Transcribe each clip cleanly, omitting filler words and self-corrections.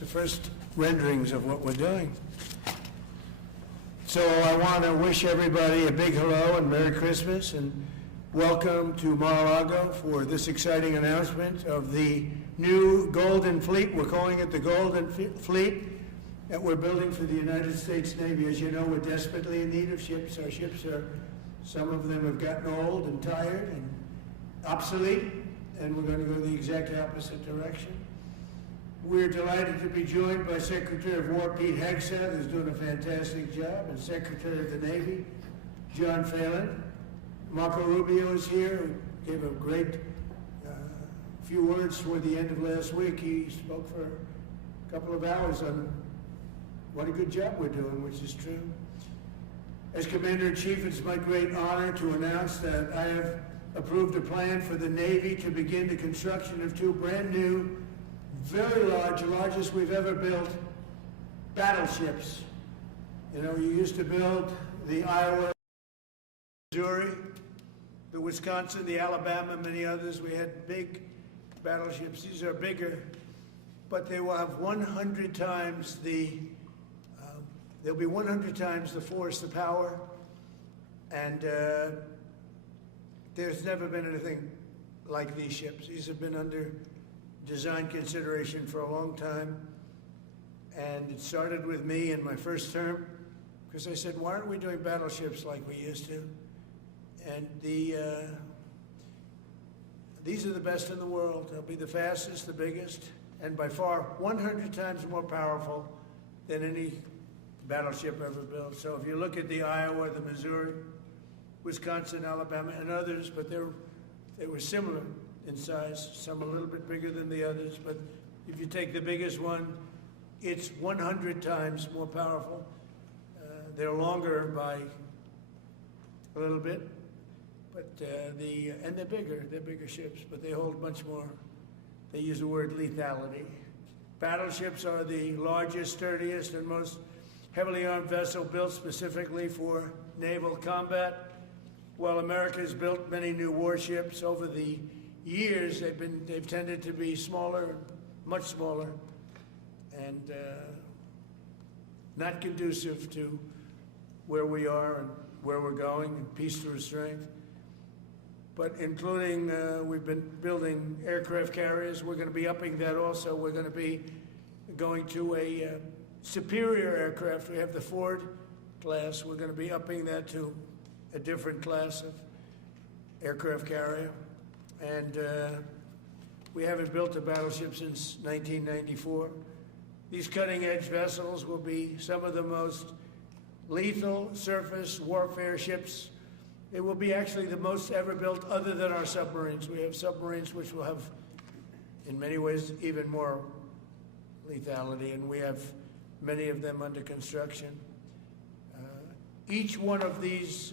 the first renderings of what we're doing. So I want to wish everybody a big hello and Merry Christmas and welcome to Mar-a-Lago for this exciting announcement of the new Golden Fleet. We're calling it the Golden Fleet that we're building for the United States Navy. As you know, we're desperately in need of ships. Our ships some of them have gotten old and tired and obsolete, and we're going to go the exact opposite direction. We're delighted to be joined by Secretary of War Pete Hegseth, who's doing a fantastic job, and Secretary of the Navy John Phelan. Marco Rubio is here, who gave a great few words toward the end of last week. He spoke for a couple of hours on what a good job we're doing, which is true. As Commander-in-Chief, it's my great honor to announce that I have approved a plan for the Navy to begin the construction of two brand new, very large, largest we've ever built, battleships. You know, you used to build the Iowa, Missouri, the Wisconsin, the Alabama, many others. We had big battleships. These are bigger, but they will have 100 times they'll be 100 times the force, the power, and there's never been anything like these ships. These have been under design consideration for a long time, and it started with me in my first term, because I said, why aren't we doing battleships like we used to? And these are the best in the world. They'll be the fastest, the biggest, and by far 100 times more powerful than any battleship ever built. So if you look at the Iowa, the Missouri, Wisconsin, Alabama, and others, but they were similar in size, some a little bit bigger than the others, but if you take the biggest one, it's 100 times more powerful. They're longer by a little bit, but and they're bigger ships, but they hold much more. They use the word lethality. Battleships are the largest, sturdiest, and most heavily armed vessel built specifically for naval combat. While America has built many new warships over the years, they've tended to be smaller, much smaller, and not conducive to where we are and where we're going, and peace through strength. But including, we've been building aircraft carriers. We're going to be upping that also. We're going to be going to a superior aircraft. We have the Ford class. We're going to be upping that to a different class of aircraft carrier. And we haven't built a battleship since 1994. These cutting-edge vessels will be some of the most lethal surface warfare ships. They will be actually the most ever built other than our submarines. We have submarines which will have, in many ways, even more lethality, and we have many of them under construction. Each one of these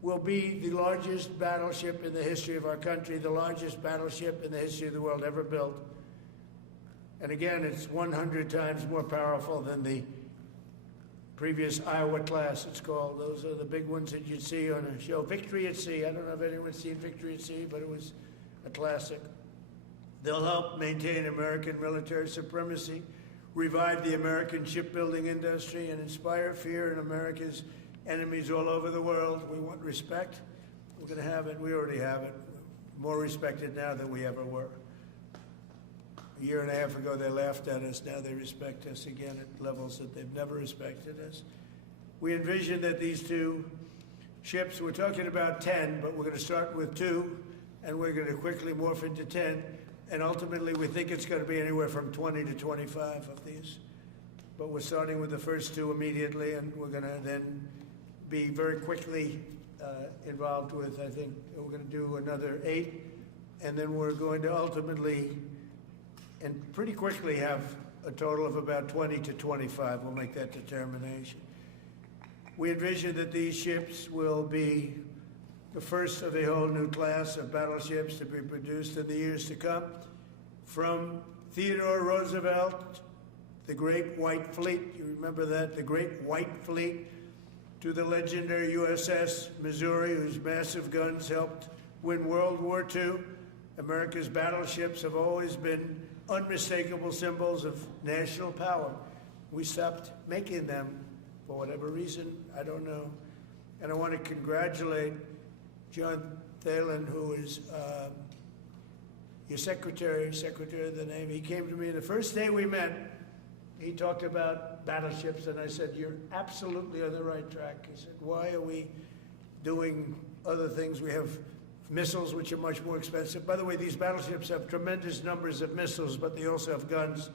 will be the largest battleship in the history of our country, the largest battleship in the history of the world ever built. And again, it's 100 times more powerful than the previous Iowa class, it's called. Those are the big ones that you'd see on a show. Victory at Sea. I don't know if anyone's seen Victory at Sea, but it was a classic. They'll help maintain American military supremacy, revive the American shipbuilding industry, and inspire fear in America's enemies all over the world. We want respect. We're going to have it. We already have it. More respected now than we ever were. A year and a half ago, they laughed at us. Now they respect us again at levels that they've never respected us. We envision that these two ships, we're talking about 10, but we're going to start with 2, and we're going to quickly morph into 10. And ultimately, we think it's going to be anywhere from 20 to 25 of these. But we're starting with the first 2 immediately, and we're going to then be very quickly involved with, I think, we're going to do another 8. And then we're going to ultimately, and pretty quickly, have a total of about 20 to 25. We'll make that determination. We envision that these ships will be the first of a whole new class of battleships to be produced in the years to come. From Theodore Roosevelt, the Great White Fleet, you remember that, the Great White Fleet, to the legendary USS Missouri, whose massive guns helped win World War II. America's battleships have always been unmistakable symbols of national power. We stopped making them for whatever reason, I don't know. And I want to congratulate John Phelan, who is your secretary of the Navy. He came to me the first day we met. He talked about battleships, and I said, you're absolutely on the right track. He said, why are we doing other things? We have missiles, which are much more expensive. By the way, these battleships have tremendous numbers of missiles, but they also have guns.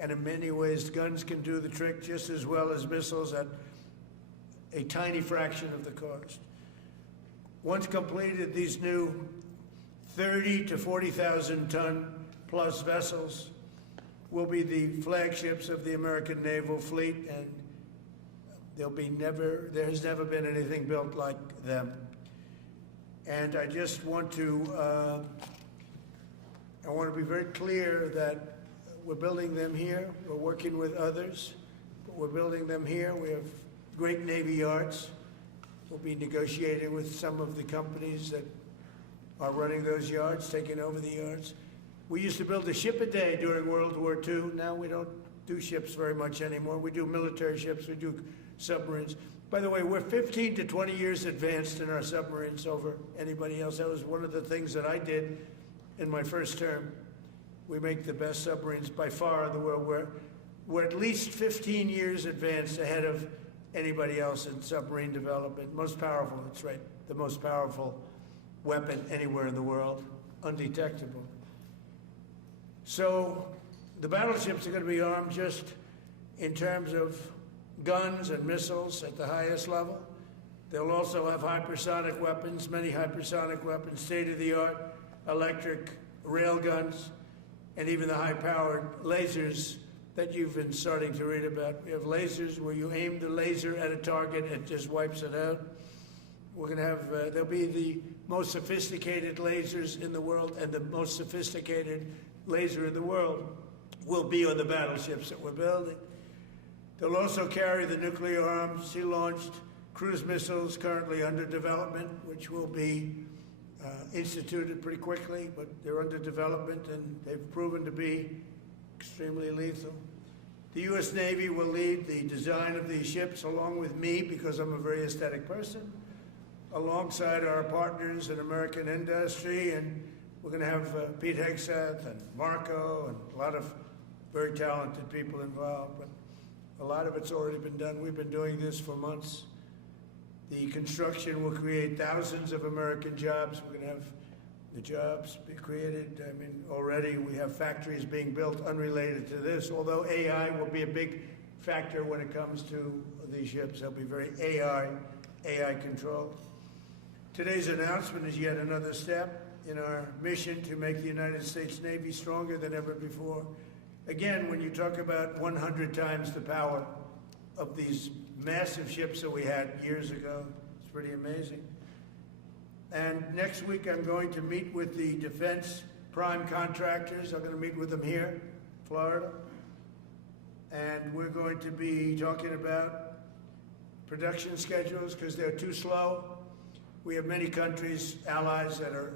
And in many ways, guns can do the trick just as well as missiles at a tiny fraction of the cost. Once completed, these new 30 to 40,000 ton plus vessels will be the flagships of the American naval fleet, and there has never been anything built like them. And I just want to, be very clear that we're building them here. We're working with others, but we're building them here. We have great Navy yards. We'll be negotiating with some of the companies that are running those yards, taking over the yards. We used to build a ship a day during World War II. Now we don't do ships very much anymore. We do military ships, we do submarines. By the way, we're 15 to 20 years advanced in our submarines over anybody else. That was one of the things that I did in my first term. We make the best submarines by far in the world. We're at least 15 years advanced ahead of anybody else in submarine development. Most powerful, that's right, the most powerful weapon anywhere in the world, undetectable. So the battleships are going to be armed just in terms of guns and missiles at the highest level. They'll also have hypersonic weapons, many hypersonic weapons, state-of-the-art electric rail guns, and even the high-powered lasers that you've been starting to read about. We have lasers where you aim the laser at a target and it just wipes it out. We're going to have, they'll be the most sophisticated lasers in the world, and the most sophisticated laser in the world will be on the battleships that we're building. They'll also carry the nuclear armed, sea-launched cruise missiles currently under development, which will be instituted pretty quickly, but they're under development and they've proven to be extremely lethal. The U.S. Navy will lead the design of these ships along with me, because I'm a very aesthetic person, alongside our partners in American industry, and we're going to have Pete Hegseth and Marco and a lot of very talented people involved, but a lot of it's already been done. We've been doing this for months. The construction will create thousands of American jobs. We're going to have the jobs be created. I mean, already we have factories being built unrelated to this, although AI will be a big factor when it comes to these ships. They'll be very AI controlled. Today's announcement is yet another step in our mission to make the United States Navy stronger than ever before. Again, when you talk about 100 times the power of these massive ships that we had years ago, it's pretty amazing. And next week I'm going to meet with the defense prime contractors. I'm going to meet with them here, Florida. And we're going to be talking about production schedules because they're too slow. We have many countries, allies, that are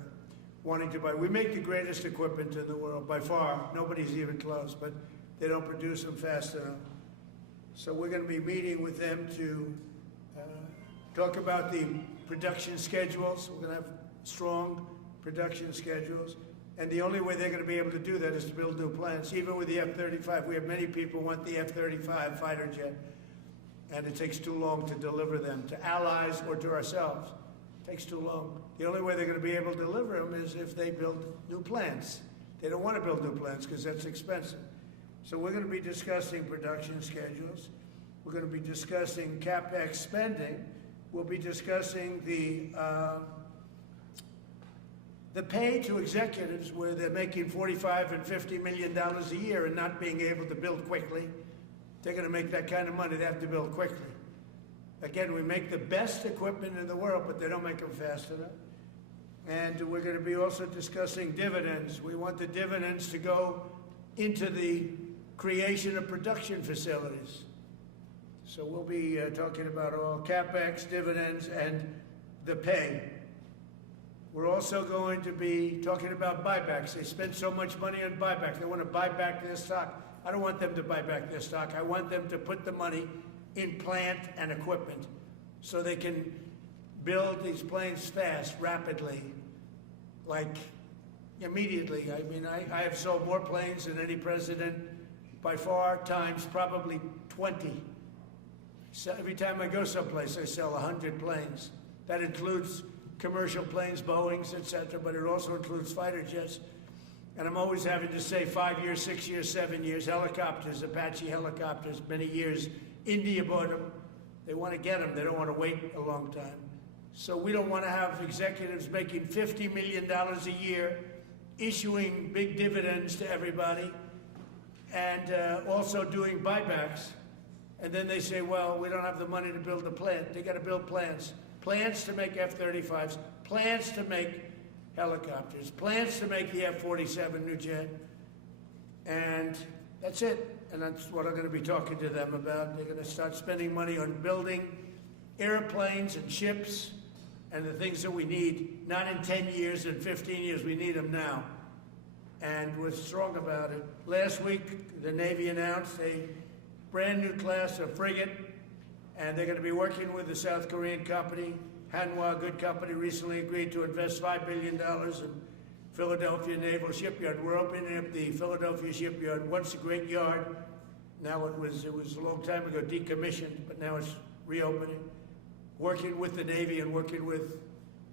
wanting to buy. We make the greatest equipment in the world, by far. Nobody's even close, but they don't produce them fast enough. So we're going to be meeting with them to talk about the production schedules. We're going to have strong production schedules. And the only way they're going to be able to do that is to build new plants. Even with the F-35, we have many people who want the F-35 fighter jet, and it takes too long to deliver them to allies or to ourselves. It takes too long. The only way they're going to be able to deliver them is if they build new plants. They don't want to build new plants because that's expensive. So we're going to be discussing production schedules. We're going to be discussing CapEx spending. We'll be discussing the pay to executives where they're making $45 and $50 million a year and not being able to build quickly. They're going to make that kind of money. They have to build quickly. Again, we make the best equipment in the world, but they don't make them fast enough. And we're going to be also discussing dividends. We want the dividends to go into the creation of production facilities. So we'll be talking about all CapEx, dividends, and the pay. We're also going to be talking about buybacks. They spend so much money on buybacks. They want to buy back their stock. I don't want them to buy back their stock. I want them to put the money in plant and equipment so they can build these planes fast, rapidly, like immediately. I mean, I have sold more planes than any president by far, times probably 20. So every time I go someplace, I sell 100 planes. That includes commercial planes, Boeings, etc., but it also includes fighter jets. And I'm always having to say 5 years, 6 years, 7 years, helicopters, Apache helicopters, many years. India bought them. They want to get them. They don't want to wait a long time. So we don't want to have executives making $50 million a year, issuing big dividends to everybody, and also doing buybacks. And then they say, well, we don't have the money to build a plant. They got to build plants. Plants to make F-35s, plants to make helicopters, plans to make the F-47 new jet, and that's it. And that's what I'm going to be talking to them about. They're going to start spending money on building airplanes and ships and the things that we need, not in 10 years and 15 years. We need them now. And we're strong about it. Last week, the Navy announced a brand new class of frigate, and they're going to be working with the South Korean company. Hanwha, a good company, recently agreed to invest $5 billion in Philadelphia Naval Shipyard. We're opening up the Philadelphia Shipyard. Once a great yard. Now it was a long time ago decommissioned, but now it's reopening. Working with the Navy and working with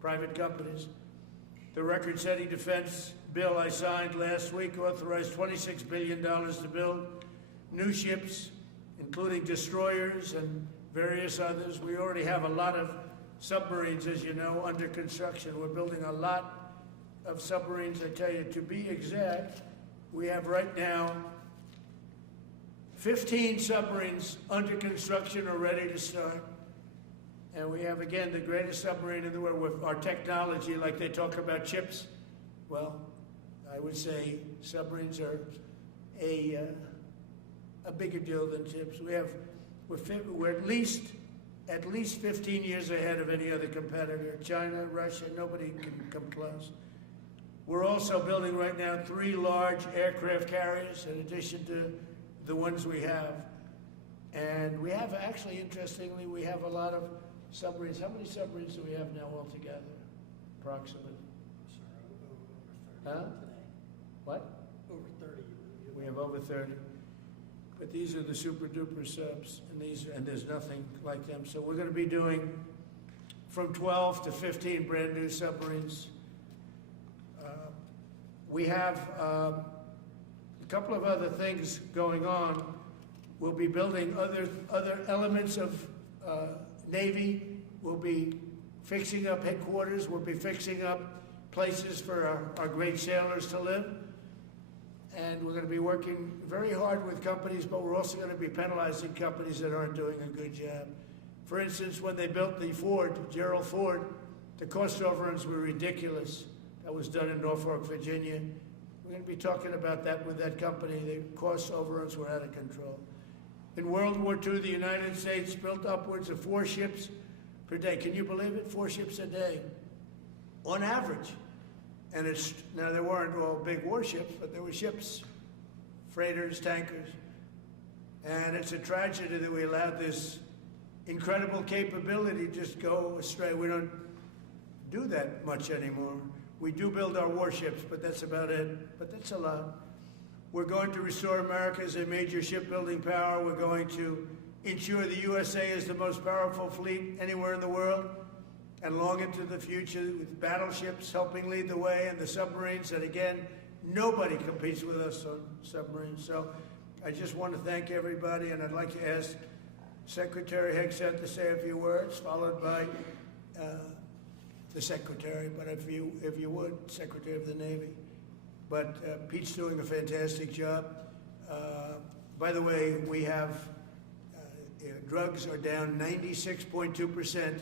private companies. The record-setting defense bill I signed last week authorized $26 billion to build new ships, including destroyers and various others. We already have a lot of submarines, as you know, under construction. We're building a lot of submarines. I tell you, to be exact, we have right now 15 submarines under construction or ready to start. And we have, again, the greatest submarine in the world with our technology, like they talk about chips. Well, I would say submarines are a bigger deal than chips. We're at least 15 years ahead of any other competitor. China, Russia, nobody can come close. We're also building right now 3 large aircraft carriers in addition to the ones we have. And we have, actually, interestingly, we have a lot of submarines. How many submarines do we have now altogether, approximately? Sir, over 30 huh? today. What? Over 30. We have over 30. But these are the super duper subs, and there's nothing like them. So we're going to be doing from 12 to 15 brand new submarines. We have a couple of other things going on. We'll be building other elements of Navy. We'll be fixing up headquarters. We'll be fixing up places for our great sailors to live. And we're going to be working very hard with companies, but we're also going to be penalizing companies that aren't doing a good job. For instance, when they built the Ford, Gerald Ford, the cost overruns were ridiculous. That was done in Norfolk, Virginia. We're going to be talking about that with that company. The cost overruns were out of control. In World War II, the United States built upwards of 4 ships per day. Can you believe it? 4 ships a day, on average. And now there weren't all big warships, but there were ships, freighters, tankers. And it's a tragedy that we allowed this incredible capability just go astray. We don't do that much anymore. We do build our warships, but that's about it. But that's a lot. We're going to restore America as a major shipbuilding power. We're going to ensure the USA is the most powerful fleet anywhere in the world, and long into the future with battleships helping lead the way, and the submarines. And again, nobody competes with us on submarines. So I just want to thank everybody, and I'd like to ask Secretary Hegseth to say a few words, followed by the Secretary, but if you would, Secretary of the Navy. But Pete's doing a fantastic job. By the way, we have drugs are down 96.2%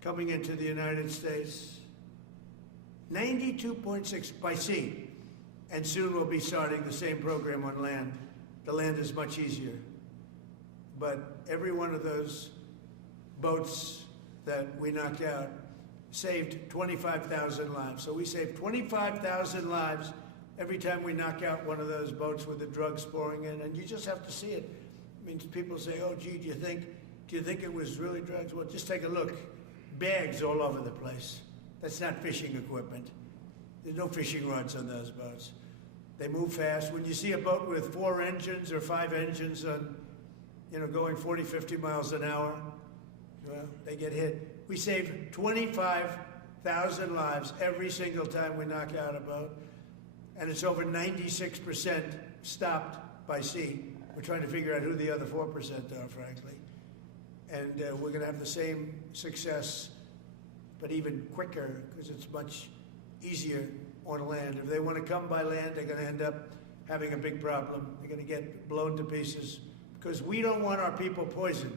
coming into the United States. 92.6 by sea. And soon we'll be starting the same program on land. The land is much easier. But every one of those boats that we knocked out saved 25,000 lives. So we save 25,000 lives every time we knock out one of those boats with the drugs pouring in, and you just have to see it. I mean, people say, "Oh, gee, do you think it was really drugs?" Well, just take a look. Bags all over the place. That's not fishing equipment. There's no fishing rods on those boats. They move fast. When you see a boat with 4 engines or 5 engines on, going 40, 50 miles an hour, well, they get hit. We save 25,000 lives every single time we knock out a boat, and it's over 96% stopped by sea. We're trying to figure out who the other 4% are, frankly. And we're going to have the same success, but even quicker, because it's much easier on land. If they want to come by land, they're going to end up having a big problem. They're going to get blown to pieces, because we don't want our people poisoned.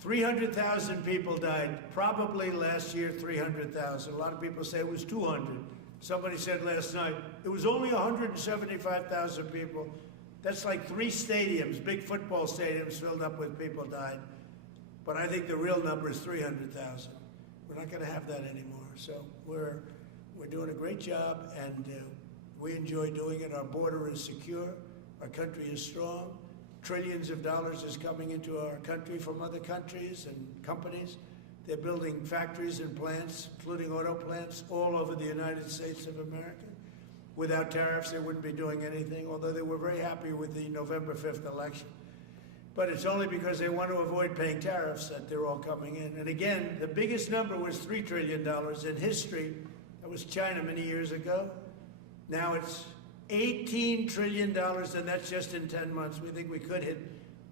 300,000 people died, probably last year 300,000. A lot of people say it was 200. Somebody said last night, it was only 175,000 people. That's like 3 stadiums, big football stadiums filled up with people died. But I think the real number is 300,000. We're not going to have that anymore. So we're doing a great job, and we enjoy doing it. Our border is secure. Our country is strong. Trillions of dollars is coming into our country from other countries and companies. They're building factories and plants, including auto plants, all over the United States of America. Without tariffs, they wouldn't be doing anything, although they were very happy with the November 5th election. But it's only because they want to avoid paying tariffs that they're all coming in. And again, the biggest number was $3 trillion in history. That was China many years ago. Now it's $18 trillion, and that's just in 10 months. We think we could hit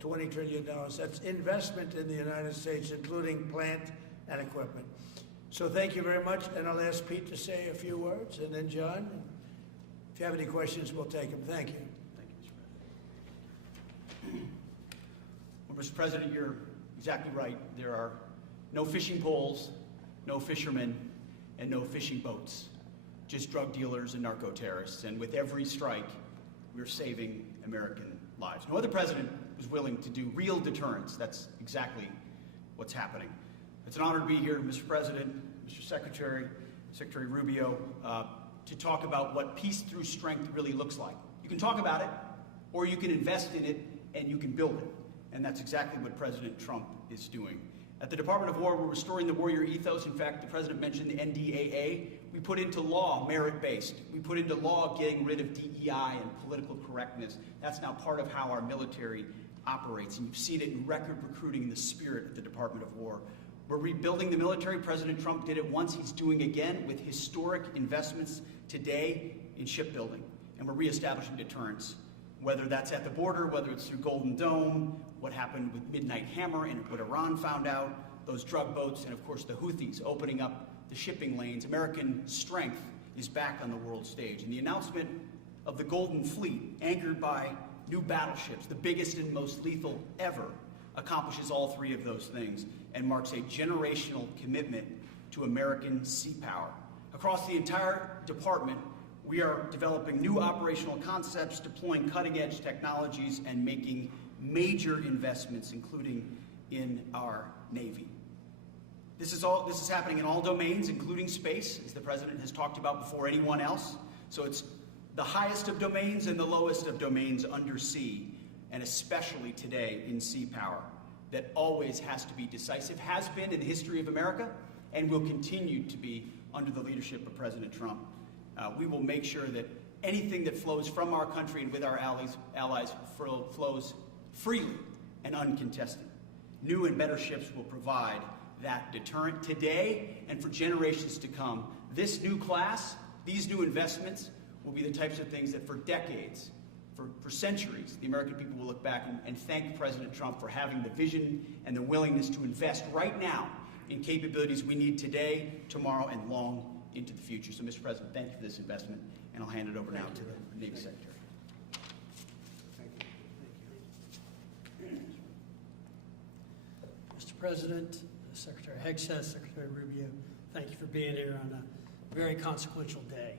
$20 trillion. That's investment in the United States, including plant and equipment. So thank you very much, and I'll ask Pete to say a few words, and then John. If you have any questions, we'll take them. Thank you. Thank you, Mr. President. Well, Mr. President, you're exactly right. There are no fishing poles, no fishermen, and no fishing boats. Just drug dealers and narco-terrorists. And with every strike, we're saving American lives. No other president was willing to do real deterrence. That's exactly what's happening. It's an honor to be here, Mr. President, Mr. Secretary, Secretary Rubio, to talk about what peace through strength really looks like. You can talk about it, or you can invest in it, and you can build it. And that's exactly what President Trump is doing. At the Department of War, we're restoring the warrior ethos. In fact, the President mentioned the NDAA. We put into law merit-based. We put into law getting rid of DEI and political correctness. That's now part of how our military operates. And you've seen it in record recruiting in the spirit of the Department of War. We're rebuilding the military. President Trump did it once. He's doing again with historic investments today in shipbuilding. And we're reestablishing deterrence, whether that's at the border, whether it's through Golden Dome, what happened with Midnight Hammer and what Iran found out, those drug boats, and of course the Houthis opening up the shipping lanes. American strength is back on the world stage. And the announcement of the Golden Fleet, anchored by new battleships, the biggest and most lethal ever, accomplishes all 3 of those things and marks a generational commitment to American sea power. Across the entire department, we are developing new operational concepts, deploying cutting-edge technologies, and making major investments, including in our Navy. This is happening in all domains, including space, as the President has talked about before anyone else. So it's the highest of domains and the lowest of domains under sea, and especially today in sea power, that always has to be decisive, has been in the history of America, and will continue to be under the leadership of President Trump. We will make sure that anything that flows from our country and with our allies flows freely and uncontested. New and better ships will provide that deterrent today and for generations to come. This new class, these new investments, will be the types of things that for decades, for centuries, the American people will look back and thank President Trump for having the vision and the willingness to invest right now in capabilities we need today, tomorrow, and long into the future. So, Mr. President, thank you for this investment, and I'll hand it over now to the Navy Secretary. Mr. President, Secretary Hegseth, Secretary Rubio, thank you for being here on a very consequential day.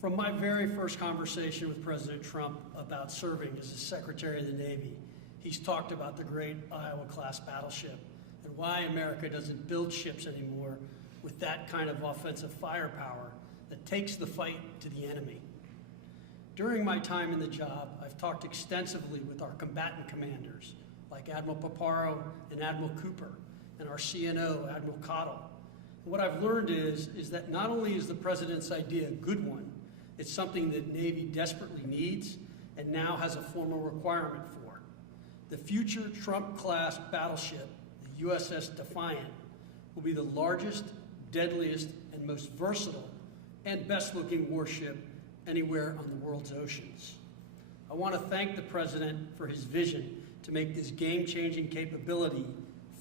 From my very first conversation with President Trump about serving as the Secretary of the Navy, he's talked about the great Iowa-class battleship, the and why America doesn't build ships anymore with that kind of offensive firepower that takes the fight to the enemy. During my time in the job, I've talked extensively with our combatant commanders, like Admiral Paparo and Admiral Cooper, and our CNO, Admiral Cottle. And what I've learned is that not only is the President's idea a good one, it's something that Navy desperately needs and now has a formal requirement for. The future Trump-class battleship, the USS Defiant, will be the largest, deadliest, and most versatile and best-looking warship anywhere on the world's oceans. I want to thank the President for his vision to make this game-changing capability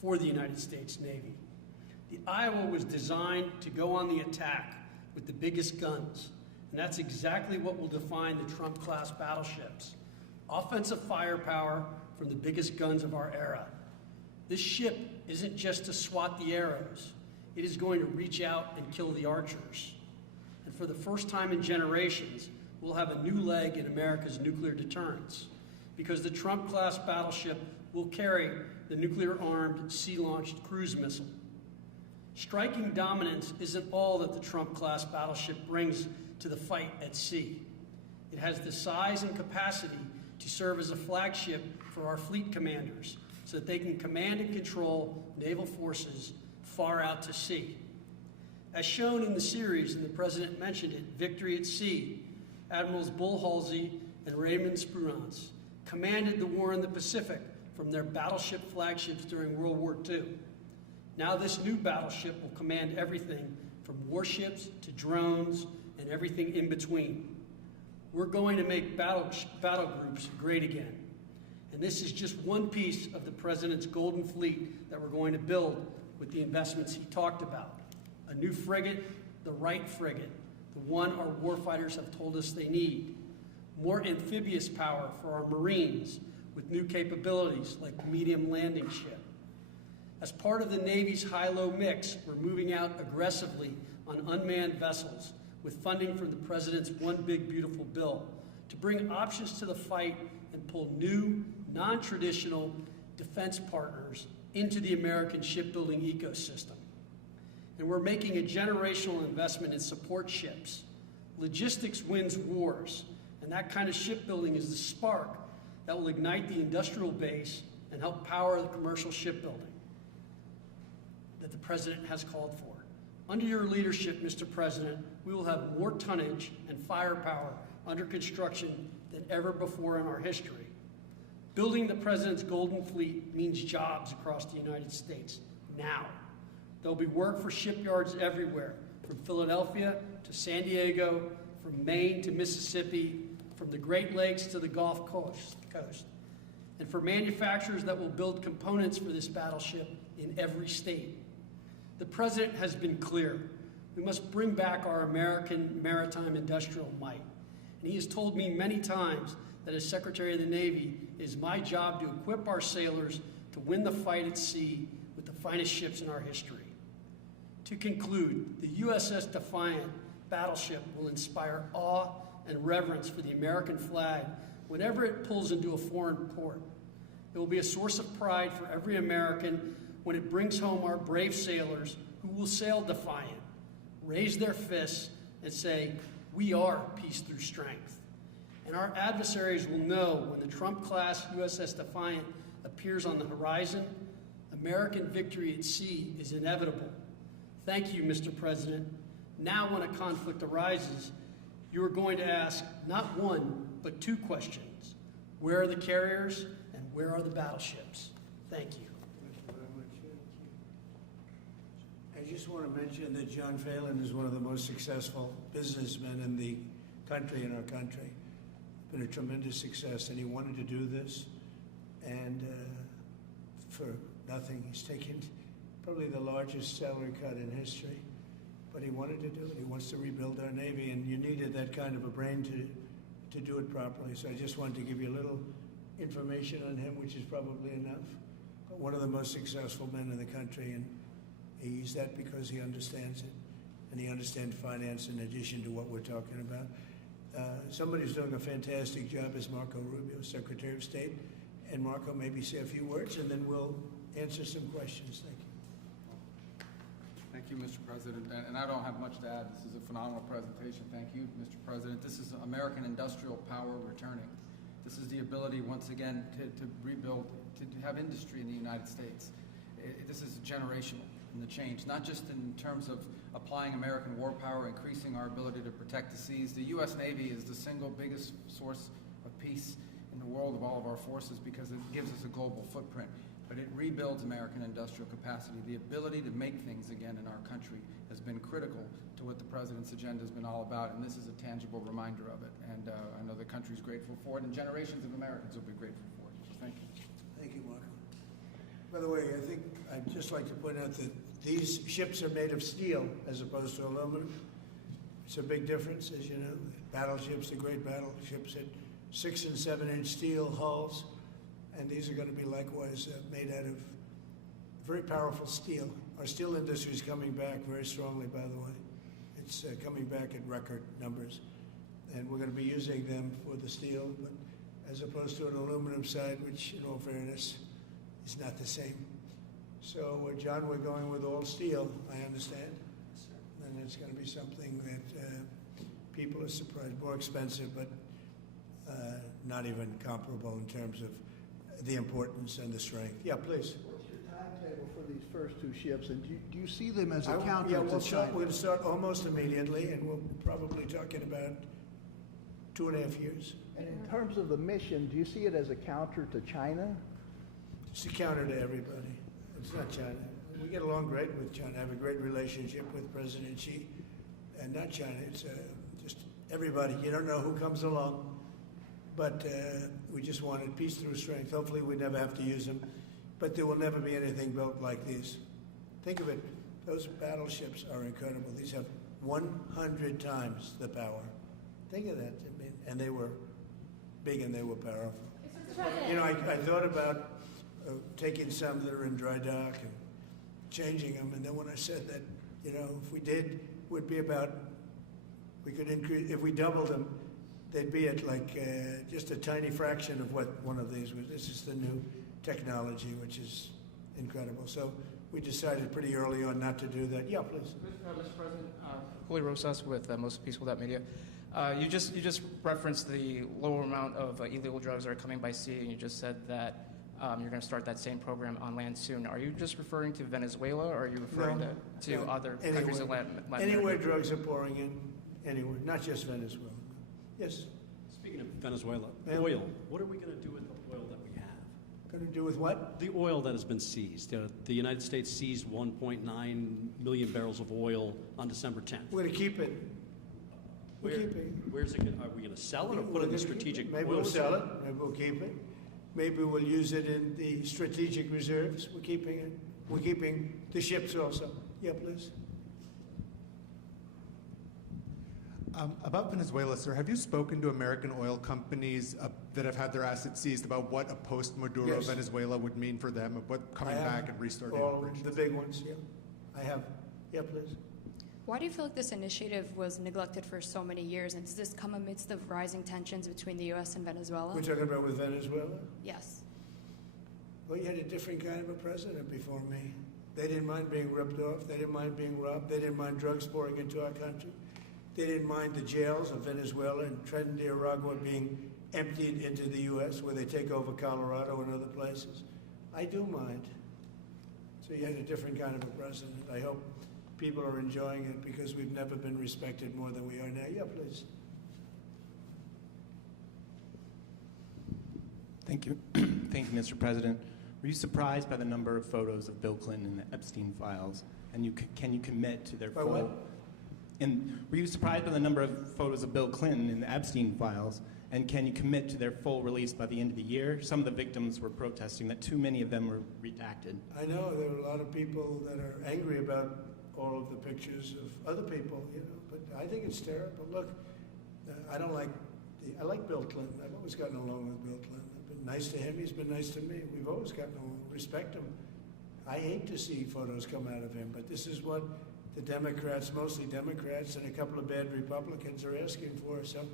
for the United States Navy. The Iowa was designed to go on the attack with the biggest guns, and that's exactly what will define the Trump-class battleships. Offensive firepower from the biggest guns of our era. This ship isn't just to swat the arrows. It is going to reach out and kill the archers. And for the first time in generations, we'll have a new leg in America's nuclear deterrence, because the Trump-class battleship will carry the nuclear-armed, sea-launched cruise missile. Striking dominance isn't all that the Trump-class battleship brings to the fight at sea. It has the size and capacity to serve as a flagship for our fleet commanders so that they can command and control naval forces far out to sea. As shown in the series, and the President mentioned it, Victory at Sea, Admirals Bull Halsey and Raymond Spruance commanded the war in the Pacific from their battleship flagships during World War II. Now this new battleship will command everything from warships to drones and everything in between. We're going to make battle groups great again. And this is just one piece of the President's golden fleet that we're going to build with the investments he talked about. A new frigate, the right frigate, the one our warfighters have told us they need. More amphibious power for our Marines with new capabilities like the medium landing ship. As part of the Navy's high-low mix, we're moving out aggressively on unmanned vessels with funding from the President's One Big Beautiful Bill to bring options to the fight and pull new, non-traditional defense partners into the American shipbuilding ecosystem. And we're making a generational investment in support ships. Logistics wins wars, and that kind of shipbuilding is the spark that will ignite the industrial base and help power the commercial shipbuilding that the President has called for. Under your leadership, Mr. President, we will have more tonnage and firepower under construction than ever before in our history. Building the President's Golden Fleet means jobs across the United States now. There'll be work for shipyards everywhere, from Philadelphia to San Diego, from Maine to Mississippi, from the Great Lakes to the Gulf Coast. And for manufacturers that will build components for this battleship in every state. The President has been clear. We must bring back our American maritime industrial might. And he has told me many times that as Secretary of the Navy, it is my job to equip our sailors to win the fight at sea with the finest ships in our history. To conclude, the USS Defiant battleship will inspire awe and reverence for the American flag whenever it pulls into a foreign port. It will be a source of pride for every American when it brings home our brave sailors who will sail defiant, raise their fists, and say, "We are peace through strength." And our adversaries will know when the Trump-class USS Defiant appears on the horizon, American victory at sea is inevitable. Thank you, Mr. President. Now when a conflict arises, you are going to ask not one, but two questions. Where are the carriers and where are the battleships? Thank you. Thank you very much. I just want to mention that John Phelan is one of the most successful businessmen in the country, in our country. Been a tremendous success, and he wanted to do this, and for nothing, he's taken probably the largest salary cut in history, but he wanted to do it. He wants to rebuild our Navy, and you needed that kind of a brain to do it properly. So I just wanted to give you a little information on him, which is probably enough. But one of the most successful men in the country, and he's that because he understands it, and he understands finance in addition to what we're talking about. Somebody who's doing a fantastic job is Marco Rubio, Secretary of State. And Marco, maybe say a few words, and then we'll answer some questions. Thank you. Thank you, Mr. President. And I don't have much to add. This is a phenomenal presentation. Thank you, Mr. President. This is American industrial power returning. This is the ability, once again, to rebuild, to have industry in the United States. This is generational in the change, not just in terms of applying American war power, increasing our ability to protect the seas. The U.S. Navy is the single biggest source of peace in the world of all of our forces because it gives us a global footprint. But it rebuilds American industrial capacity. The ability to make things again in our country has been critical to what the President's agenda has been all about, and this is a tangible reminder of it. And I know the country's grateful for it, and generations of Americans will be grateful for it. So thank you. Thank you, Marco. By the way, I think I'd just like to point out that these ships are made of steel as opposed to aluminum. It's a big difference, as you know. Battleships, the great battleships, had 6- and 7-inch steel hulls, and these are going to be likewise made out of very powerful steel. Our steel industry is coming back very strongly, by the way. It's coming back at record numbers, and we're going to be using them for the steel, but as opposed to an aluminum side, which, in all fairness, is not the same. So, John, we're going with all steel, I understand. And it's going to be something that people are surprised, more expensive, but not even comparable in terms of the importance and the strength. Yeah, please. What's your timetable for these first two ships, and do you see them as a Yeah, counter to China? we're going to start almost immediately, and we'll probably talking about 2.5 years. And in terms of the mission, do you see it as a counter to China? It's a counter to everybody. It's not China. We get along great with China. I have a great relationship with President Xi, and not China. It's just everybody. You don't know who comes along, but we just wanted peace through strength. Hopefully we never have to use them, but there will never be anything built like these. Think of it. Those battleships are incredible. These have 100 times the power. Think of that. I mean, and they were big and they were powerful. You know, I thought about taking some that are in dry dock and changing them, and then when I said that, you know, if we did, it would be about, we could increase, if we doubled them, they'd be at like just a tiny fraction of what one of these was. This is the new technology, which is incredible. So we decided pretty early on not to do that. Yeah, please. Mr. President, Julio Rosas with Most Peaceful Media. You just referenced the lower amount of illegal drugs that are coming by sea, and you just said that you're going to start that same program on land soon. Are you just referring to Venezuela, or are you referring to other countries in Latin America? Anywhere drugs are pouring in, anywhere, not just Venezuela. Yes? Speaking of Venezuela, oil. What are we going to do with the oil that we have? Going to do with what? The oil that has been seized. The United States seized 1.9 million barrels of oil on December 10th. We're going to keep it. We're keeping it. Where's it? Are we going to sell it or put it in the strategic? Maybe we'll sell it. Maybe we'll keep it. Maybe we'll use it in the strategic reserves. We're keeping it. We're keeping the ships also. Yeah, please. About Venezuela, sir, have you spoken to American oil companies that have had their assets seized about what a post-Maduro Venezuela would mean for them, of what coming back and restarting operations? The big ones, yeah. I have. Yeah, please. Why do you feel like this initiative was neglected for so many years, and does this come amidst the rising tensions between the U.S. and Venezuela? We're talking about with Venezuela? Yes. Well, you had a different kind of a president before me. They didn't mind being ripped off. They didn't mind being robbed. They didn't mind drugs pouring into our country. They didn't mind the jails of Venezuela and Nicaragua being emptied into the U.S., where they take over Colorado and other places. I do mind. So you had a different kind of a president. I hope people are enjoying it because we've never been respected more than we are now. Yeah, please. Thank you. Thank you, Mr. President. Were you surprised by the number of photos of Bill Clinton in the Epstein files? And can you commit to their full... What? And were you surprised by the number of photos of Bill Clinton in the Epstein files? And can you commit to their full release by the end of the year? Some of the victims were protesting that too many of them were redacted. I know there are a lot of people that are angry about all of the pictures of other people, you know, but I think it's terrible. Look, I like Bill Clinton. I've always gotten along with Bill Clinton. I've been nice to him. He's been nice to me. We've always gotten along. Respect him. I hate to see photos come out of him, but this is what the Democrats, mostly Democrats, and a couple of bad Republicans are asking for. So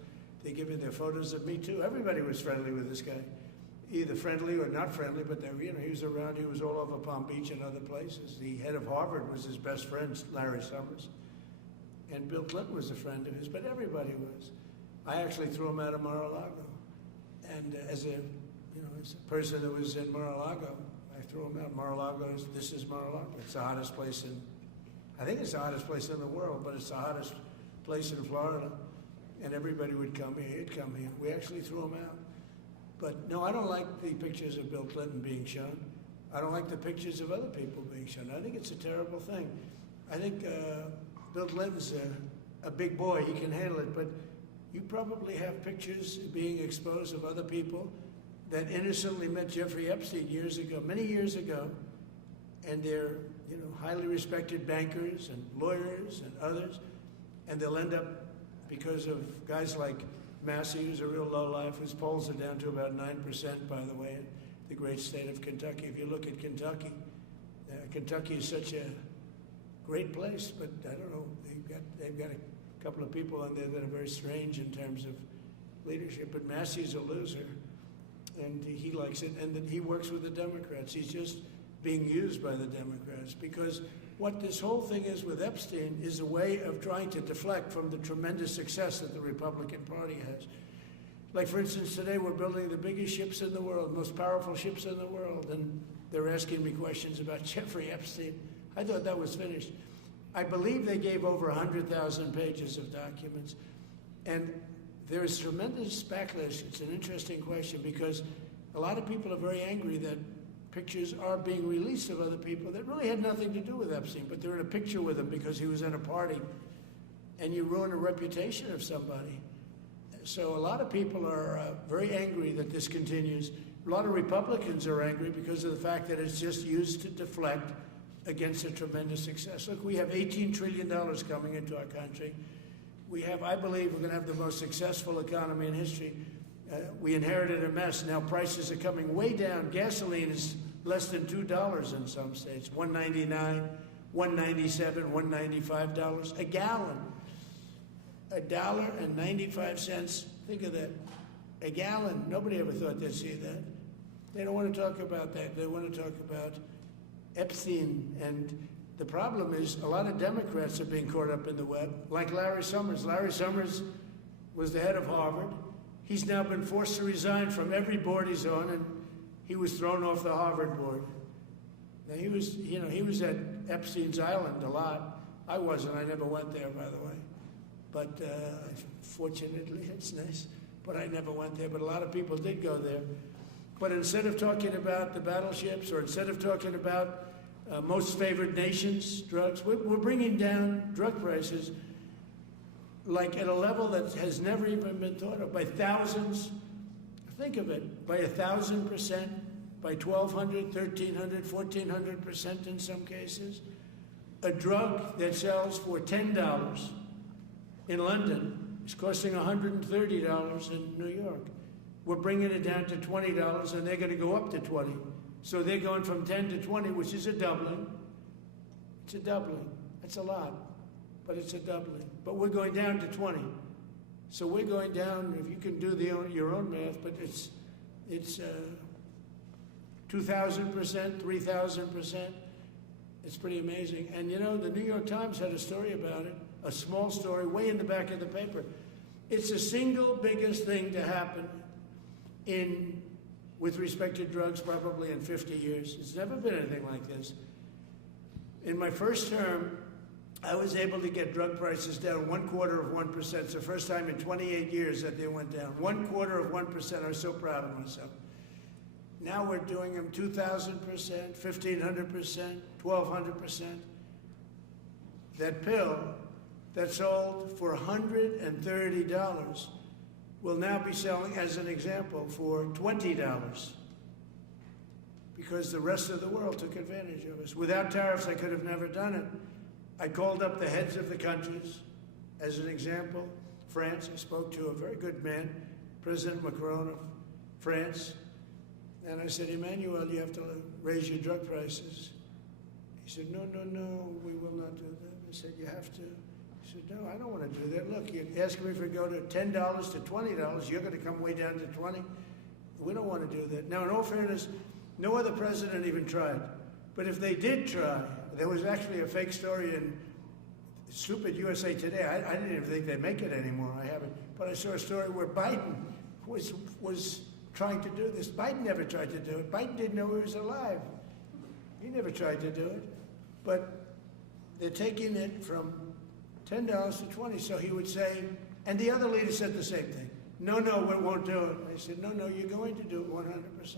they give you their photos of me too. Everybody was friendly with this guy. either friendly or not friendly, but he was around. He was all over Palm Beach and other places. The head of Harvard was his best friend, Larry Summers, and Bill Clinton was a friend of his. But everybody was. I actually threw him out of Mar-a-Lago, and as a person that was in Mar-a-Lago, I threw him out. This is Mar-a-Lago. It's the hottest place I think it's the hottest place in the world, but it's the hottest place in Florida. And everybody would come here. He'd come here. We actually threw him out. But no, I don't like the pictures of Bill Clinton being shown. I don't like the pictures of other people being shown. I think it's a terrible thing. I think Bill Clinton's a big boy. He can handle it. But you probably have pictures being exposed of other people that innocently met Jeffrey Epstein years ago, many years ago, and they're highly respected bankers and lawyers and others, and they'll end up, because of guys like Massey, who's a real lowlife, whose polls are down to about 9%, by the way, in the great state of Kentucky. If you look at Kentucky, Kentucky is such a great place, but I don't know, they've got a couple of people on there that are very strange in terms of leadership. But Massey's a loser, and he likes it, and that he works with the Democrats. He's just being used by the Democrats, because what this whole thing is with Epstein is a way of trying to deflect from the tremendous success that the Republican Party has. Like, for instance, today we're building the biggest ships in the world, most powerful ships in the world, and they're asking me questions about Jeffrey Epstein. I thought that was finished. I believe they gave over 100,000 pages of documents, and there is tremendous backlash. It's an interesting question, because a lot of people are very angry that pictures are being released of other people that really had nothing to do with Epstein, but they're in a picture with him because he was at a party, and you ruin a reputation of somebody. So a lot of people are very angry that this continues. A lot of Republicans are angry because of the fact that it's just used to deflect against a tremendous success. Look, we have $18 trillion coming into our country. We have, I believe, we're going to have the most successful economy in history. We inherited a mess. Now prices are coming way down. Gasoline is less than $2 in some states. $1.99, $1.97, $1.95 a gallon. $1.95. Think of that. A gallon. Nobody ever thought they'd see that. They don't want to talk about that. They want to talk about Epstein. And the problem is a lot of Democrats are being caught up in the web, like Larry Summers. Larry Summers was the head of Harvard. He's now been forced to resign from every board he's on, and he was thrown off the Harvard board. Now he was at Epstein's Island a lot. I wasn't. I never went there, by the way. But fortunately, it's nice. But I never went there. But a lot of people did go there. But instead of talking about the battleships, or instead of talking about most favored nations drugs, we're bringing down drug prices like at a level that has never even been thought of, by thousands. Think of it, by 1,000%, by 1,200, 1,300, 1,400% in some cases. A drug that sells for $10 in London is costing $130 in New York. We're bringing it down to $20, and they're going to go up to 20. So they're going from 10 to 20, which is a doubling. It's a doubling. That's a lot, but it's a doubling. But we're going down to 20. So we're going down, if you can do your own math, but it's 2,000%, 3,000%. It's pretty amazing. And the New York Times had a story about it, a small story, way in the back of the paper. It's the single biggest thing to happen with respect to drugs probably in 50 years. It's never been anything like this. In my first term, I was able to get drug prices down 0.25%. It's the first time in 28 years that they went down. 0.25%. I was so proud of myself. Now we're doing them 2,000%, 1,500%, 1,200%. That pill that sold for $130 will now be selling, as an example, for $20, because the rest of the world took advantage of us. Without tariffs, I could have never done it. I called up the heads of the countries. As an example, France, I spoke to a very good man, President Macron of France, and I said, Emmanuel, you have to raise your drug prices. He said, no, we will not do that. I said, you have to. He said, no, I don't want to do that. Look, you're asking me if we go to $10 to $20, you're going to come way down to 20. We don't want to do that. Now, in all fairness, no other president even tried. But if they did try, there was actually a fake story in stupid USA Today. I didn't even think they'd make it anymore. I haven't. But I saw a story where Biden was trying to do this. Biden never tried to do it. Biden didn't know he was alive. He never tried to do it. But they're taking it from $10 to $20. So he would say, and the other leader said the same thing. No, we won't do it. I said, no, you're going to do it 100%.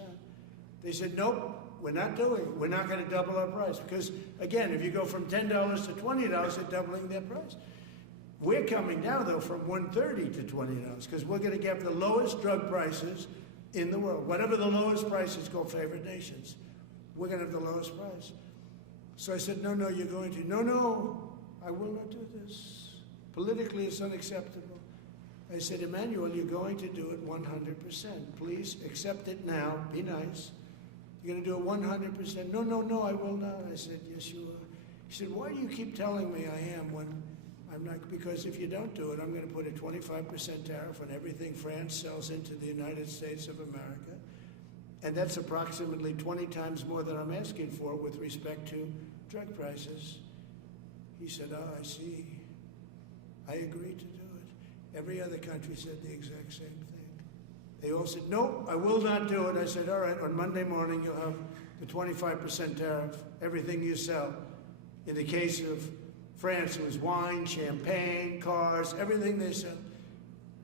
They said, nope, we're not doing it. We're not going to double our price. Because, again, if you go from $10 to $20, they're doubling their price. We're coming now, though, from $130 to $20, because we're going to get the lowest drug prices in the world. Whatever the lowest price is called favored nations. We're going to have the lowest price. So I said, no, you're going to. No, I will not do this. Politically, it's unacceptable. I said, Emmanuel, you're going to do it 100%. Please accept it now. Be nice. You're going to do it 100%. No, I will not. I said, yes, you are. He said, why do you keep telling me I am when I'm not? Because if you don't do it, I'm going to put a 25% tariff on everything France sells into the United States of America. And that's approximately 20 times more than I'm asking for with respect to drug prices. He said, I see. I agree to do it. Every other country said the exact same thing. They all said, no, I will not do it. I said, all right, on Monday morning you'll have the 25% tariff, everything you sell. In the case of France, it was wine, champagne, cars, everything they sell.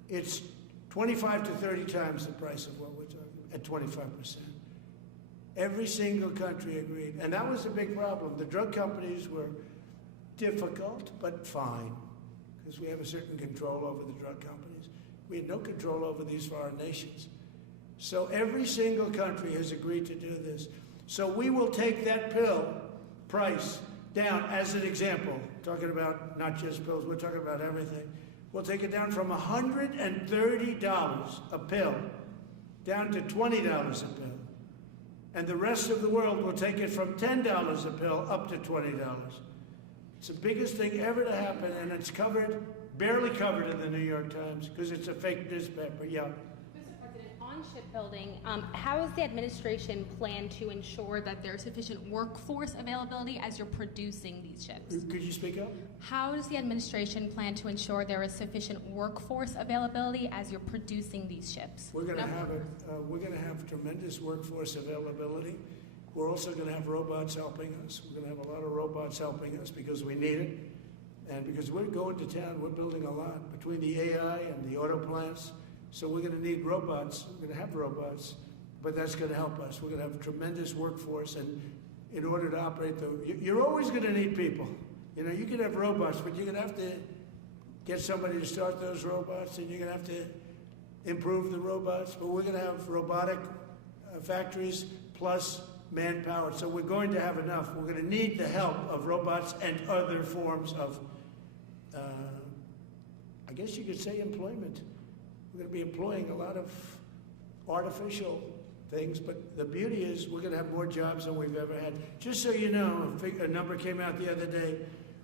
It's 25 to 30 times the price of what we're talking at 25%. Every single country agreed. And that was a big problem. The drug companies were difficult, but fine, because we have a certain control over the drug companies. We had no control over these foreign nations. So every single country has agreed to do this. So we will take that pill price down as an example, talking about not just pills, we're talking about everything. We'll take it down from $130 a pill down to $20 a pill. And the rest of the world will take it from $10 a pill up to $20. It's the biggest thing ever to happen, and it's covered, barely covered in the New York Times, because it's a fake newspaper. Yeah. Mr. President, on shipbuilding, how does the administration plan to ensure that there's sufficient workforce availability as you're producing these ships? Could you speak up? How does the administration plan to ensure there is sufficient workforce availability as you're producing these ships? We're going to have we're going to have tremendous workforce availability. We're also going to have robots helping us. We're going to have a lot of robots helping us because we need it. And because we're going to town, we're building a lot between the AI and the auto plants. So we're going to need robots. We're going to have robots, but that's going to help us. We're going to have a tremendous workforce. And in order to operate you're always going to need people. You know, you can have robots, but you're going to have to get somebody to start those robots, and you're going to have to improve the robots. But we're going to have robotic factories plus manpower. So we're going to have enough. We're going to need the help of robots and other forms of, I guess you could say, employment. We're going to be employing a lot of artificial things, but the beauty is we're going to have more jobs than we've ever had. Just so you know, a number came out the other day.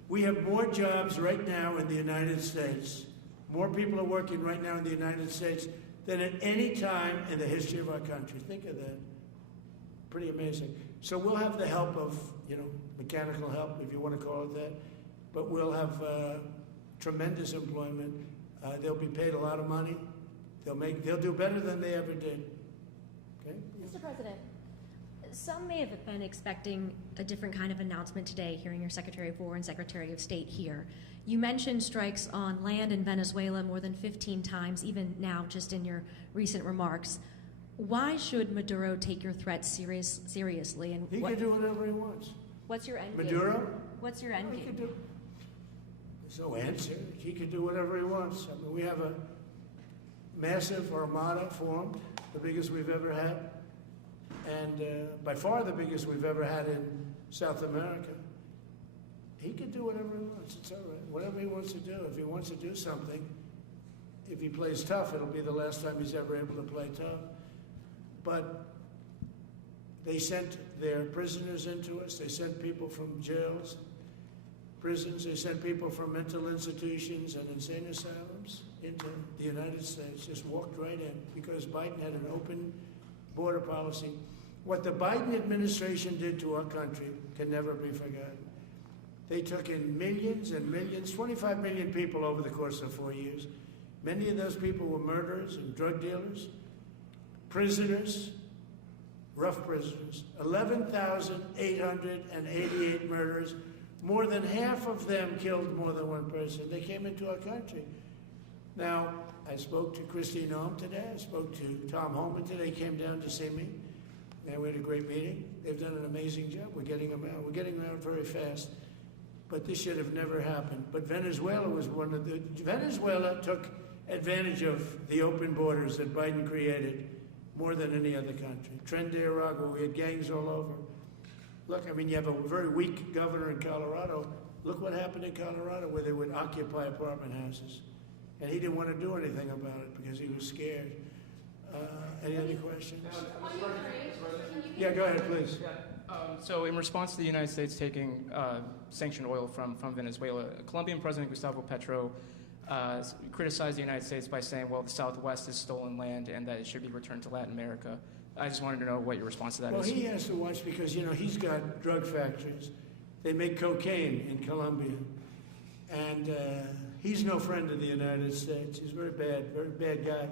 We have more jobs right now in the United States. More people are working right now in the United States than at any time in the history of our country. Think of that. Pretty amazing. So we'll have the help of, mechanical help, if you want to call it that, but we'll have tremendous employment. They'll be paid a lot of money. They'll do better than they ever did. Okay? Mr. President, some may have been expecting a different kind of announcement today, hearing your Secretary of War and Secretary of State here. You mentioned strikes on land in Venezuela more than 15 times, even now, just in your recent remarks. Why should Maduro take your threats seriously? And he can do whatever he wants. What's your end game? Maduro? What's your end game? There's no answer. He can do whatever he wants. I mean, we have a massive armada formed, the biggest we've ever had, and by far the biggest we've ever had in South America. He can do whatever he wants. It's all right. Whatever he wants to do. If he wants to do something, if he plays tough, it'll be the last time he's ever able to play tough. But they sent their prisoners into us. They sent people from jails, prisons. They sent people from mental institutions and insane asylums into the United States. Just walked right in because Biden had an open border policy. What the Biden administration did to our country can never be forgotten. They took in millions and millions, 25 million people over the course of 4 years. Many of those people were murderers and drug dealers, prisoners, rough prisoners. 11,888 murders. More than half of them killed more than one person. They came into our country. Now, I spoke to Christine Ohm today. I spoke to Tom Holman today. He came down to see me. And we had a great meeting. They've done an amazing job. We're getting them out. We're getting them out very fast. But this should have never happened. But Venezuela was one of the... Venezuela took advantage of the open borders that Biden created more than any other country. Tren de Aragua, we had gangs all over. Look, I mean, you have a very weak governor in Colorado. Look what happened in Colorado where they would occupy apartment houses. And he didn't want to do anything about it because he was scared. Any other questions? Yeah, go ahead, please. So in response to the United States taking sanctioned oil from Venezuela, Colombian President Gustavo Petro criticized the United States by saying, well, the Southwest is stolen land and that it should be returned to Latin America. I just wanted to know what your response to that is. Well, he has to watch because, you know, he's got drug factories. They make cocaine in Colombia. And he's no friend of the United States. He's very bad guy.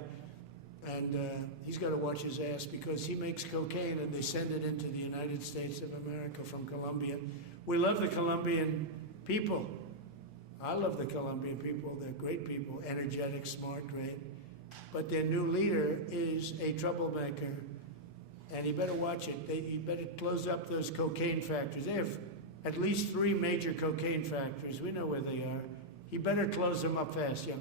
And he's got to watch his ass because he makes cocaine and they send it into the United States of America from Colombia. We love the Colombian people. I love the Colombian people. They're great people, energetic, smart, great. But their new leader is a troublemaker. And he better watch it. He better close up those cocaine factories. They have at least 3 major cocaine factories. We know where they are. He better close them up fast, yeah.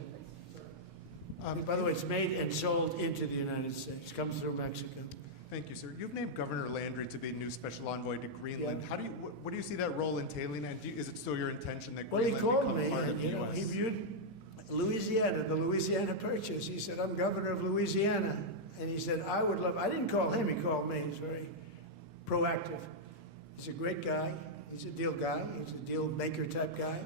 By the way, it's made and sold into the United States. Comes through Mexico. Thank you, sir. You've named Governor Landry to be new special envoy to Greenland. Yeah. How do you? What do you see that role entailing? And is it still your intention that Well, he Greenland called become me, part of and the you know, U.S.? he viewed Louisiana, the Louisiana Purchase. He said, "I'm governor of Louisiana," and he said, "I would love." I didn't call him; he called me. He's very proactive. He's a great guy. He's a deal guy. He's a deal maker type guy.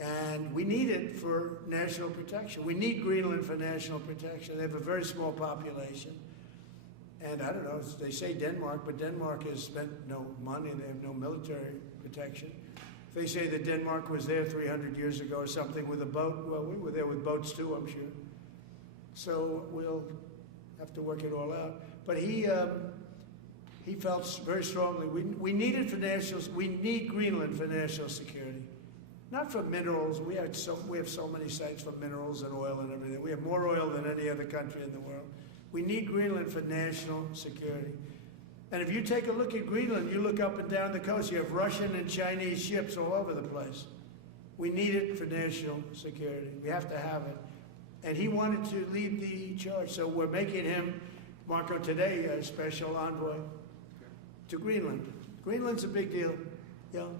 And we need it for national protection. We need Greenland for national protection. They have a very small population. And I don't know, they say Denmark, but Denmark has spent no money and they have no military protection. If they say that Denmark was there 300 years ago or something with a boat, well, we were there with boats too, I'm sure. So we'll have to work it all out. But he felt very strongly, we need it for we need Greenland for national security. Not for minerals. We have so many sites for minerals and oil and everything. We have more oil than any other country in the world. We need Greenland for national security. And if you take a look at Greenland, you look up and down the coast, you have Russian and Chinese ships all over the place. We need it for national security. We have to have it. And he wanted to lead the charge. So we're making him, Marco, today, a special envoy to Greenland. Greenland's a big deal. Yeah.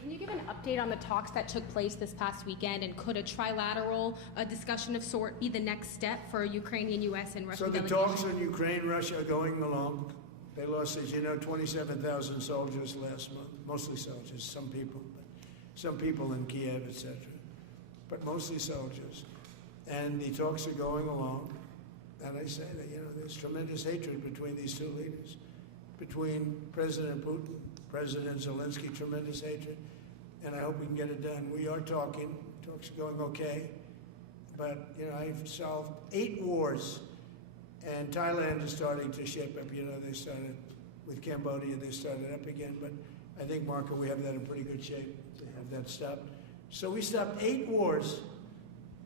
Can you give an update on the talks that took place this past weekend, and could a trilateral discussion of sort be the next step for Ukrainian, U.S., and Russian delegations? So the talks on Ukraine, Russia are going along. They lost, as you know, 27,000 soldiers last month, mostly soldiers, some people in Kiev, etc., but mostly soldiers. And the talks are going along. And I say that, you know, there's tremendous hatred between these two leaders, between President Putin, President Zelensky, tremendous hatred, and I hope we can get it done. We are talking. Talks are going okay. But, you know, I've solved 8 wars, and Thailand is starting to shape up. You know, they started with Cambodia, they started up again. But I think, Marco, we have that in pretty good shape to have that stopped. So we stopped 8 wars,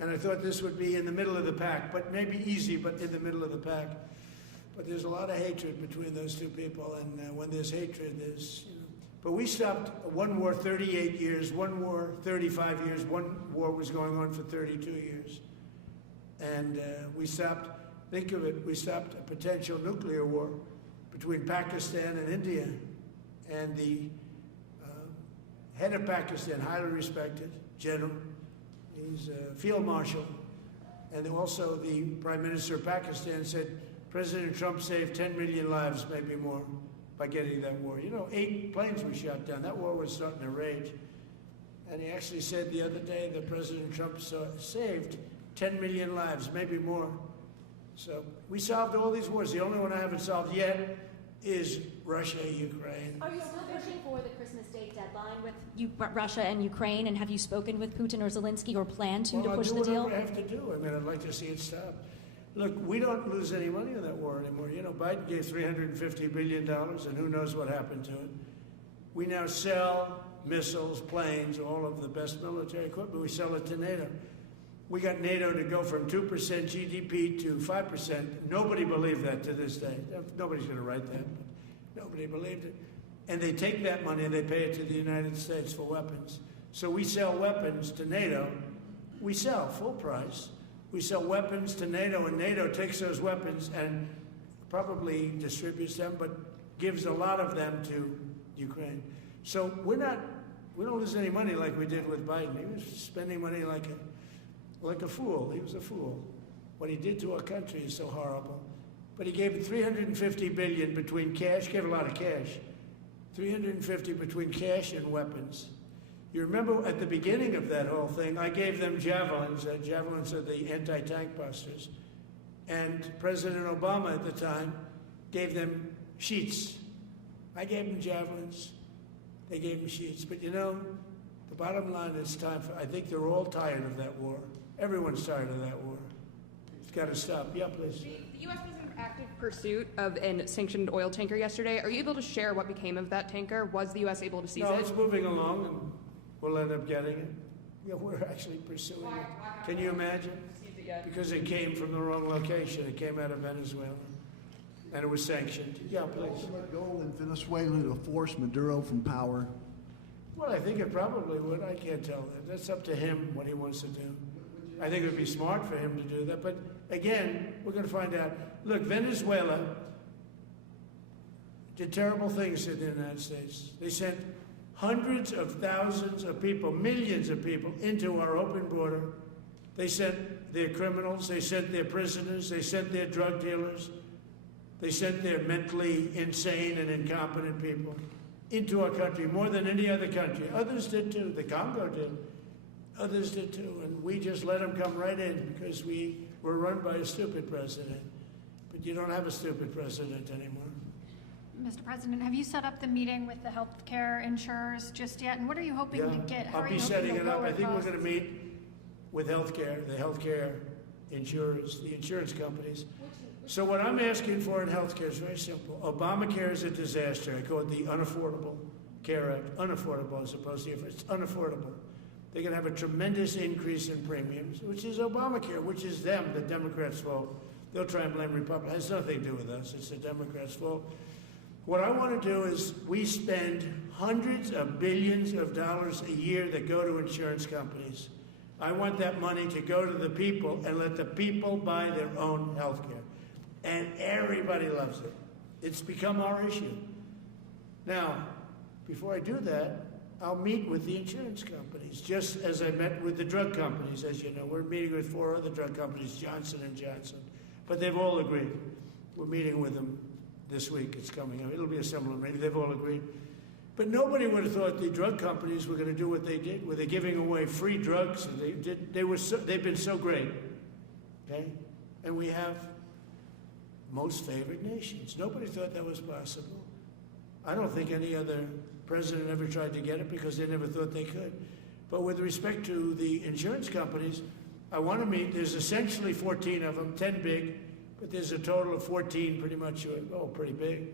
and I thought this would be in the middle of the pack, but maybe easy, but in the middle of the pack. But there's a lot of hatred between those two people, and when there's hatred, there's, you know. But we stopped one war 38 years, one war 35 years, one war was going on for 32 years. And we stopped, think of it, we stopped a potential nuclear war between Pakistan and India. And the head of Pakistan, highly respected general, he's a field marshal, and also the Prime Minister of Pakistan said, President Trump saved 10 million lives, maybe more, by getting that war. You know, 8 planes were shot down. That war was starting to rage. And he actually said the other day that President Trump saved 10 million lives, maybe more. So we solved all these wars. The only one I haven't solved yet is Russia, Ukraine. Are you still pushing for the Christmas Day deadline with Russia and Ukraine? And have you spoken with Putin or Zelensky or plan to push the deal? I'll do whatever I have to do. I mean, I'd like to see it stop. Look, we don't lose any money on that war anymore. You know, Biden gave $350 billion, and who knows what happened to it. We now sell missiles, planes, all of the best military equipment. We sell it to NATO. We got NATO to go from 2% GDP to 5%. Nobody believed that to this day. Nobody's going to write that, but nobody believed it. And they take that money and they pay it to the United States for weapons. So we sell weapons to NATO. We sell full price. We sell weapons to NATO, and NATO takes those weapons and probably distributes them, but gives a lot of them to Ukraine. So we don't lose any money like we did with Biden. He was spending money like a fool. He was a fool. What he did to our country is so horrible. But he gave $350 billion between cash, gave a lot of cash, $350 between cash and weapons. You remember at the beginning of that whole thing, I gave them javelins. Javelins are the anti-tank busters. And President Obama at the time gave them sheets. I gave them javelins. They gave them sheets. But you know, the bottom line is time for, I think they're all tired of that war. Everyone's tired of that war. It's got to stop. Yeah, please. The U.S. was in active pursuit of a sanctioned oil tanker yesterday. Are you able to share what became of that tanker? Was the U.S. able to seize it? No, it's moving along, and we'll end up getting it. Yeah, we're actually pursuing it. Can you imagine? Because it came from the wrong location. It came out of Venezuela, and it was sanctioned. Yeah, please. Ultimate goal in Venezuela to force Maduro from power. Well, I think it probably would. I can't tell that. That's up to him what he wants to do. I think it would be smart for him to do that. But again, we're going to find out. Look, Venezuela did terrible things to the United States. They sent hundreds of thousands of people, millions of people, into our open border. They sent their criminals, they sent their prisoners, they sent their drug dealers, they sent their mentally insane and incompetent people into our country more than any other country. Others did too. The Congo did. Others did too. And we just let them come right in because we were run by a stupid president. But you don't have a stupid president anymore. Mr. President, have you set up the meeting with the health care insurers just yet? And what are you hoping to get? How I'll be setting it up. I think we're going to meet with the healthcare insurers, the insurance companies. So what I'm asking for in healthcare is very simple. Obamacare is a disaster. I call it the Unaffordable Care Act. Unaffordable as opposed to it's unaffordable. They're going to have a tremendous increase in premiums, which is Obamacare, which is them, the Democrats' fault. They'll try and blame Republicans. It has nothing to do with us. It's the Democrats' fault. What I want to do is we spend hundreds of billions of dollars a year that go to insurance companies. I want that money to go to the people and let the people buy their own health care. And everybody loves it. It's become our issue. Now, before I do that, I'll meet with the insurance companies, just as I met with the drug companies. As you know, we're meeting with 4 other drug companies, Johnson & Johnson. But they've all agreed. We're meeting with them this week. It's coming up. It'll be a similar meeting. They've all agreed. But nobody would have thought the drug companies were going to do what they did, where they're giving away free drugs. And they've been so great. Okay? And we have most favored nations. Nobody thought that was possible. I don't think any other president ever tried to get it because they never thought they could. But with respect to the insurance companies, I want to meet. There's essentially 14 of them, 10 big, but there's a total of 14 pretty much, pretty big.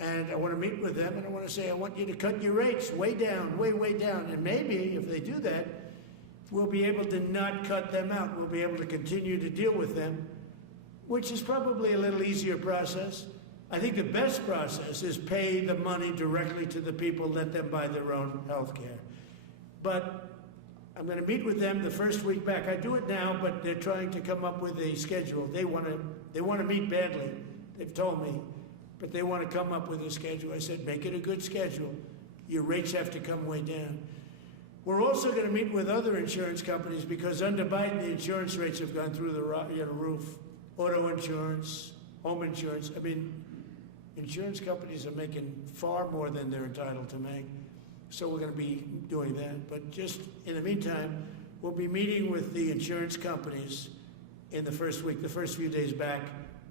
And I want to meet with them, and I want to say, I want you to cut your rates way down, way down. And maybe if they do that, we'll be able to not cut them out. We'll be able to continue to deal with them, which is probably a little easier process. I think the best process is pay the money directly to the people, let them buy their own health care. But I'm going to meet with them the first week back. I do it now, but they're trying to come up with a schedule. They want to meet badly, they've told me, but they want to come up with a schedule. I said, make it a good schedule. Your rates have to come way down. We're also going to meet with other insurance companies because under Biden, the insurance rates have gone through the roof. Auto insurance, home insurance. I mean, insurance companies are making far more than they're entitled to make. So we're going to be doing that. But just in the meantime, we'll be meeting with the insurance companies in the first week, the first few days back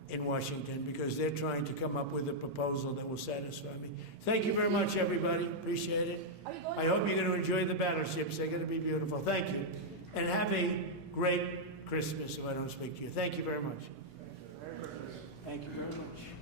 in Washington, because they're trying to come up with a proposal that will satisfy me. Thank you very much, everybody. Appreciate it. I hope you're going to enjoy the battleships. They're going to be beautiful. Thank you. And have a great Christmas if I don't speak to you. Thank you very much. Thank you very much.